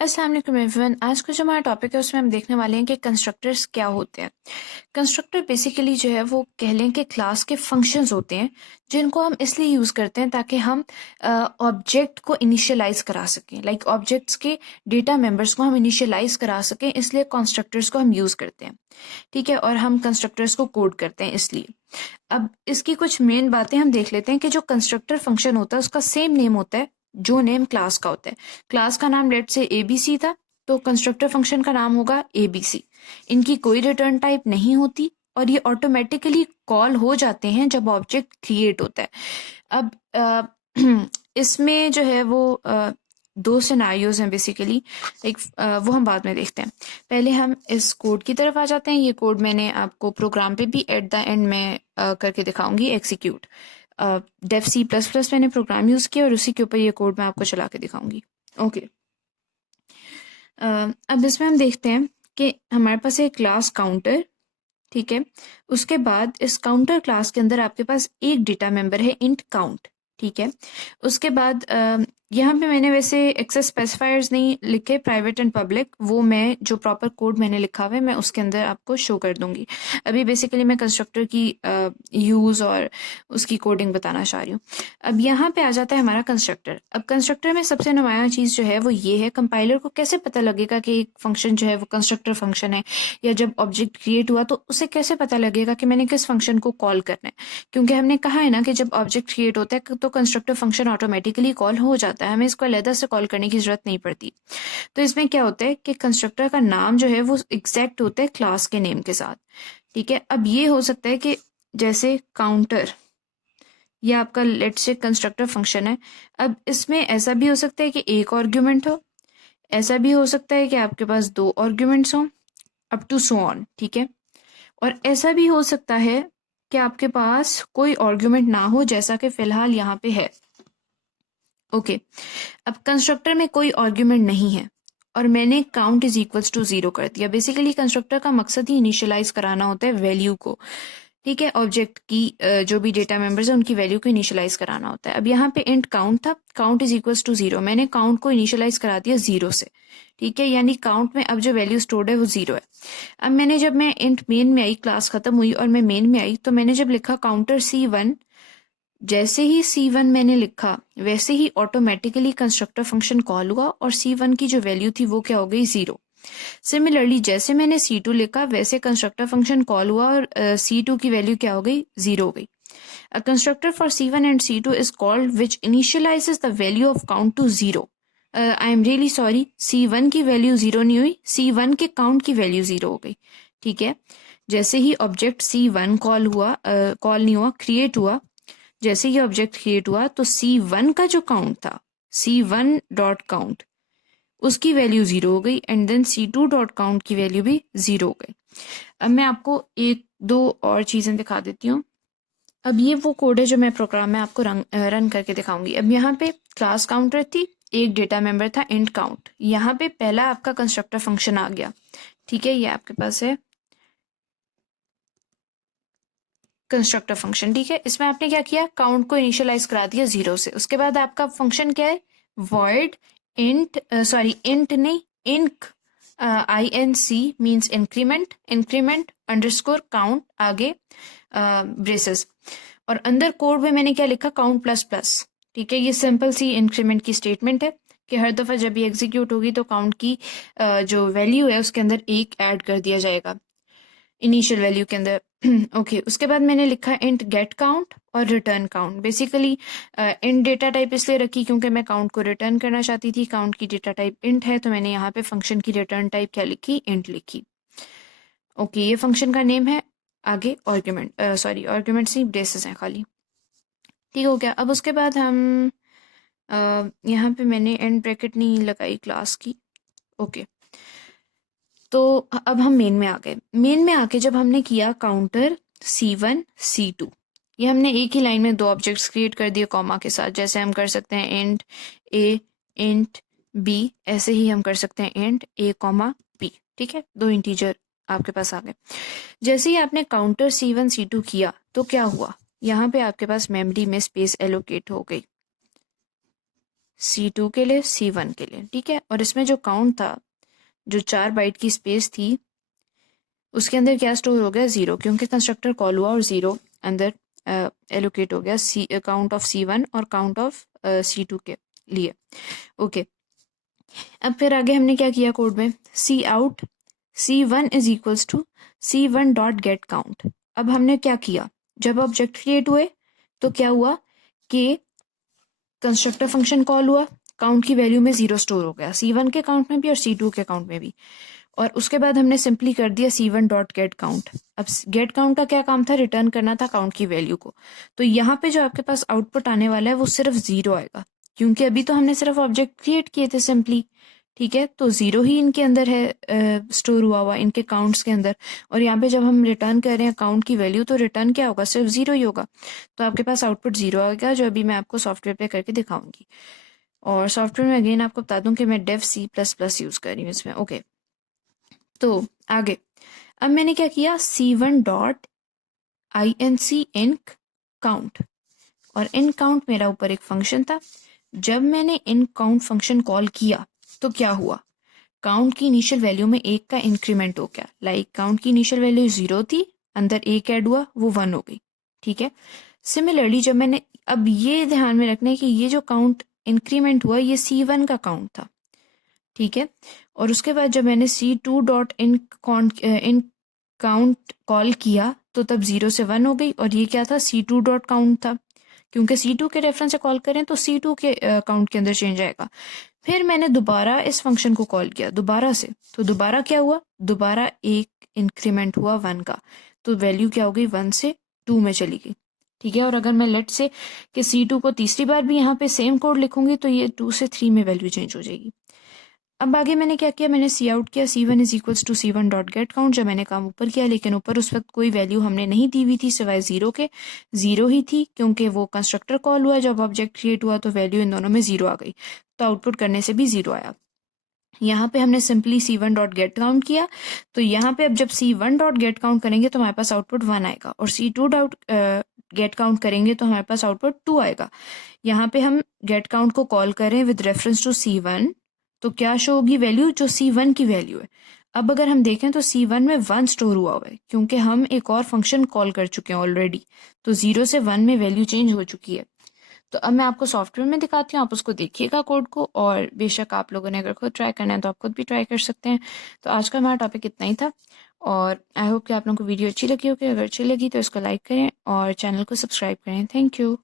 अस्सलाम वालेकुम एवरीवन। आज का जो हमारा टॉपिक है उसमें हम देखने वाले हैं कि कंस्ट्रक्टर्स क्या होते हैं। कंस्ट्रक्टर बेसिकली जो है वो कह लें कि क्लास के फंक्शंस होते हैं जिनको हम इसलिए यूज़ करते हैं ताकि हम ऑब्जेक्ट को इनिशियलाइज करा सकें। लाइक ऑब्जेक्ट्स के डेटा मेंबर्स को हम इनिशियलाइज करा सकें, इसलिए कंस्ट्रक्टर्स को हम यूज़ करते हैं। ठीक है, और हम कंस्ट्रक्टर्स को कोड करते हैं इसलिए। अब इसकी कुछ मेन बातें हम देख लेते हैं कि जो कंस्ट्रक्टर फंक्शन होता है उसका सेम नेम होता है जो नेम क्लास का होता है। क्लास का नाम लेट से एबीसी था, तो कंस्ट्रक्टर फंक्शन का नाम होगा एबीसी। इनकी कोई रिटर्न टाइप नहीं होती और ये ऑटोमेटिकली कॉल हो जाते हैं जब ऑब्जेक्ट क्रिएट होता है। अब इसमें जो है वो दो सिनारियोज हैं बेसिकली। एक वो हम बाद में देखते हैं। पहले हम इस कोड की तरफ आ जाते हैं। ये कोड मैंने आपको प्रोग्राम पे भी एट द एंड में करके दिखाऊंगी, execute. Dev C plus plus मैंने प्रोग्राम यूज़ किया और उसी के ऊपर ये कोड मैं आपको चला के दिखाऊंगी। ओके, अब इसमें हम देखते हैं कि हमारे पास है क्लास काउंटर। ठीक है, उसके बाद इस काउंटर क्लास के अंदर आपके पास एक डेटा मेंबर है इंट काउंट। ठीक है, उसके बाद यहाँ पे मैंने वैसे एक्सेस स्पेसिफायर्स नहीं लिखे, प्राइवेट एंड पब्लिक, वो मैं जो प्रॉपर कोड मैंने लिखा हुआ है मैं उसके अंदर आपको शो कर दूंगी। अभी बेसिकली मैं कंस्ट्रक्टर की यूज़ और उसकी कोडिंग बताना चाह रही हूँ। अब यहाँ पे आ जाता है हमारा कंस्ट्रक्टर। अब कंस्ट्रक्टर में सबसे नुमाया चीज़ जो है वो ये है, कंपाइलर को कैसे पता लगेगा कि एक फंक्शन जो है वो कंस्ट्रक्टर फंक्शन है, या जब ऑब्जेक्ट क्रिएट हुआ तो उसे कैसे पता लगेगा कि मैंने किस फंक्शन को कॉल करना है। क्योंकि हमने कहा है ना कि जब ऑब्जेक्ट क्रिएट होता है तो कंस्ट्रक्टर फंक्शन ऑटोमेटिकली कॉल हो जाता है, हमें इसको अलग से कॉल करने की जरूरत नहीं पड़ती। तो इसमें क्या होता है कि कंस्ट्रक्टर का नाम जो है वो एग्जैक्ट होता है क्लास के नेम के साथ। ठीक है, अब ये हो सकता है कि जैसे काउंटर, ये आपका लेट्स से कंस्ट्रक्टर फंक्शन है। अब इसमें ऐसा भी हो सकता है कि एक आर्ग्यूमेंट हो, ऐसा भी हो सकता है कि आपके पास दो आर्ग्यूमेंट्स हों, अप टू सो ऑन। ठीक है, और ऐसा भी हो सकता है कि आपके पास कोई आर्ग्यूमेंट ना हो, जैसा कि फिलहाल यहाँ पे है। ओके, अब कंस्ट्रक्टर में कोई आर्ग्यूमेंट नहीं है और मैंने काउंट इज इक्वल्स टू 0 कर दिया। बेसिकली कंस्ट्रक्टर का मकसद ही इनिशियलाइज कराना होता है वैल्यू को। ठीक है, ऑब्जेक्ट की जो भी डेटा मेंबर्स है उनकी वैल्यू को इनिशियलाइज कराना होता है। अब यहाँ पे इंट काउंट था, काउंट इज इक्वल्स टू 0, मैंने काउंट को इनिशियलाइज करा दिया 0 से। ठीक है, यानी काउंट में अब जो वैल्यू स्टोर्ड है वो 0 है। अब मैंने जब मैं इंट मेन में आई, क्लास खत्म हुई और मैं मेन में आई, तो मैंने जब लिखा काउंटर C1, जैसे ही C1 मैंने लिखा वैसे ही ऑटोमेटिकली कंस्ट्रक्टर फंक्शन कॉल हुआ और C1 की जो वैल्यू थी वो क्या हो गई, 0। सिमिलरली जैसे मैंने C2 लिखा वैसे कंस्ट्रक्टर फंक्शन कॉल हुआ और C2 की वैल्यू क्या हो गई, 0 हो गई। A constructor for C1 and C2 is called which initializes the value of count to 0. I am really sorry, C1 की वैल्यू 0 नहीं हुई, C1 के काउंट की वैल्यू 0 हो गई। ठीक है, जैसे ही ऑब्जेक्ट C1 कॉल हुआ, कॉल नहीं हुआ, क्रिएट हुआ, जैसे ही ऑब्जेक्ट क्रिएट हुआ तो C1 का जो काउंट था, C1 डॉट काउंट, उसकी वैल्यू 0 हो गई and then C2 dot count की वैल्यू भी 0 हो गई। अब मैं आपको एक दो और चीज़ें दिखा देती हूँ। अब ये वो कोड है जो मैं प्रोग्राम में आपको रन करके दिखाऊंगी। अब यहाँ पे क्लास काउंटर थी, एक डेटा मेंबर था इंट काउंट, यहाँ पे पहला आपका कंस्ट्रक्टर फंक्शन आ गया। ठीक है, ये आपके पास है कंस्ट्रक्टर फंक्शन। ठीक है, इसमें आपने क्या किया, काउंट को इनिशियलाइज करा दिया 0 से। उसके बाद आपका फंक्शन क्या है, वॉइड इंट, सॉरी इंट नहीं, inc, INC means increment, increment underscore count, आगे ब्रेसेस, और अंदर कोड में मैंने क्या लिखा, काउंट प्लस प्लस। ठीक है, ये सिंपल सी इंक्रीमेंट की स्टेटमेंट है कि हर दफ़ा जब ये एग्जीक्यूट होगी तो काउंट की जो वैल्यू है उसके अंदर एक ऐड कर दिया जाएगा इनिशियल वैल्यू के अंदर। ओके, उसके बाद मैंने लिखा इंट गेट काउंट और return count. Basically int data type इसलिए रखी क्योंकि मैं काउंट को रिटर्न करना चाहती थी, काउंट की डेटा टाइप इंट है, तो मैंने यहाँ पे फंक्शन की रिटर्न टाइप क्या लिखी, इंट लिखी। ओके, ये फंक्शन का नेम है, आगे आर्ग्यूमेंट, सॉरी आर्ग्यूमेंट्स नहीं, ब्रेसेस हैं खाली। ठीक हो गया। अब उसके बाद हम यहाँ पे मैंने एंड ब्रैकेट नहीं लगाई क्लास की। ओके, तो अब हम मेन में आ गए। मेन में आके जब हमने किया काउंटर C1 C2, ये हमने एक ही लाइन में दो ऑब्जेक्ट्स क्रिएट कर दिए कॉमा के साथ। जैसे हम कर सकते हैं इंट A इंट B, ऐसे ही हम कर सकते हैं इंट A कॉमा B। ठीक है, दो इंटीजर आपके पास आ गए। जैसे ही आपने काउंटर C1 C2 किया तो क्या हुआ, यहाँ पे आपके पास मेमोरी में स्पेस एलोकेट हो गई। C2 के लिए, C1 के लिए, ठीक है। और इसमें जो काउंट था, जो 4 बाइट की स्पेस थी, उसके अंदर क्या स्टोर हो गया, 0, क्योंकि कंस्ट्रक्टर कॉल हुआ और 0 अंदर एलोकेट हो गया काउंट ऑफ C1 और काउंट ऑफ C2 के लिए। ओके, अब फिर आगे हमने क्या किया कोड में, cout C1 is equals to C1 dot get count. अब हमने क्या किया, जब ऑब्जेक्ट क्रिएट हुए तो क्या हुआ कि कंस्ट्रक्टर फंक्शन कॉल हुआ, काउंट की वैल्यू में 0 स्टोर हो गया, C1 के काउंट में भी और C2 के काउंट में भी। और उसके बाद हमने सिंपली कर दिया C1 डॉट गेट काउंट। अब गेट काउंट का क्या काम था, रिटर्न करना था काउंट की वैल्यू को। तो यहाँ पे जो आपके पास आउटपुट आने वाला है वो सिर्फ 0 आएगा, क्योंकि अभी तो हमने सिर्फ ऑब्जेक्ट क्रिएट किए थे सिंपली, ठीक है। तो 0 ही इनके अंदर है स्टोर हुआ इनके काउंट्स के अंदर। और यहाँ पे जब हम रिटर्न कर रहे हैं काउंट की वैल्यू, तो रिटर्न क्या होगा, सिर्फ 0 ही होगा। तो आपके पास आउटपुट 0 आएगा, जो अभी मैं आपको सॉफ्टवेयर पे करके दिखाऊंगी। और सॉफ्टवेयर में अगेन आपको बता दूं कि मैं डेव C++ यूज कर रही हूँ इसमें। ओके, तो आगे अब मैंने क्या किया, C1 डॉट INC इनक काउंट। और इन काउंट मेरा ऊपर एक फंक्शन था। जब मैंने इन काउंट फंक्शन कॉल किया तो क्या हुआ, काउंट की इनिशियल वैल्यू में 1 का इंक्रीमेंट हो गया। लाइक काउंट की इनिशियल वैल्यू 0 थी, अंदर 1 ऐड हुआ, वो 1 हो गई, ठीक है। सिमिलरली जब मैंने, अब ये ध्यान में रखना है कि ये जो काउंट इंक्रीमेंट हुआ ये C1 का काउंट था, ठीक है। और उसके बाद जब मैंने C2 dot in count call किया तो तब 0 से 1 हो गई, और ये क्या था, C2 डॉट काउंट था, क्योंकि C2 के रेफरेंस से कॉल करें तो C2 के काउंट के अंदर चेंज आएगा। फिर मैंने दोबारा इस फंक्शन को कॉल किया दोबारा से, तो दोबारा क्या हुआ, दोबारा एक इंक्रीमेंट हुआ 1 का, तो वैल्यू क्या हो गई, 1 से 2 में चली गई, ठीक है। और अगर मैं लेट से कि C2 को तीसरी बार भी यहाँ पे सेम कोड लिखूंगी तो ये 2 से 3 में वैल्यू चेंज हो जाएगी। अब आगे मैंने क्या किया, मैंने सी आउट किया C1 is equals to C1 dot get count. जब मैंने काम ऊपर किया, लेकिन ऊपर उस वक्त कोई वैल्यू हमने नहीं दी हुई थी सिवाय 0 के, 0 ही थी, क्योंकि वो कंस्ट्रक्टर कॉल हुआ, जब ऑब्जेक्ट क्रिएट हुआ तो वैल्यू इन दोनों में 0 आ गई, तो आउटपुट करने से भी 0 आया। यहाँ पे हमने simply C1 dot get count किया, तो यहाँ पे अब जब C1 डॉट गेट काउंट करेंगे तो हमारे पास आउटपुट 1 आएगा, और C2 डॉट गेट काउंट करेंगे तो हमारे पास आउटपुट 2 आएगा। यहाँ पे हम गेट काउंट को कॉल करें विद रेफरेंस टू C1, तो क्या शो होगी वैल्यू, जो C1 की वैल्यू है। अब अगर हम देखें तो C1 में 1 स्टोर हुआ है, क्योंकि हम एक और फंक्शन कॉल कर चुके हैं ऑलरेडी, तो 0 से 1 में वैल्यू चेंज हो चुकी है। तो अब मैं आपको सॉफ्टवेयर में दिखाती हूँ, आप उसको देखिएगा कोड को, और बेशक आप लोगों ने अगर खुद ट्राई करना है तो आप खुद भी ट्राई कर सकते हैं। तो आज का हमारा टॉपिक इतना ही था, और आई होप कि आप लोगों को वीडियो अच्छी लगी होगी। अगर अच्छी लगी तो इसको लाइक करें और चैनल को सब्सक्राइब करें। Thank you.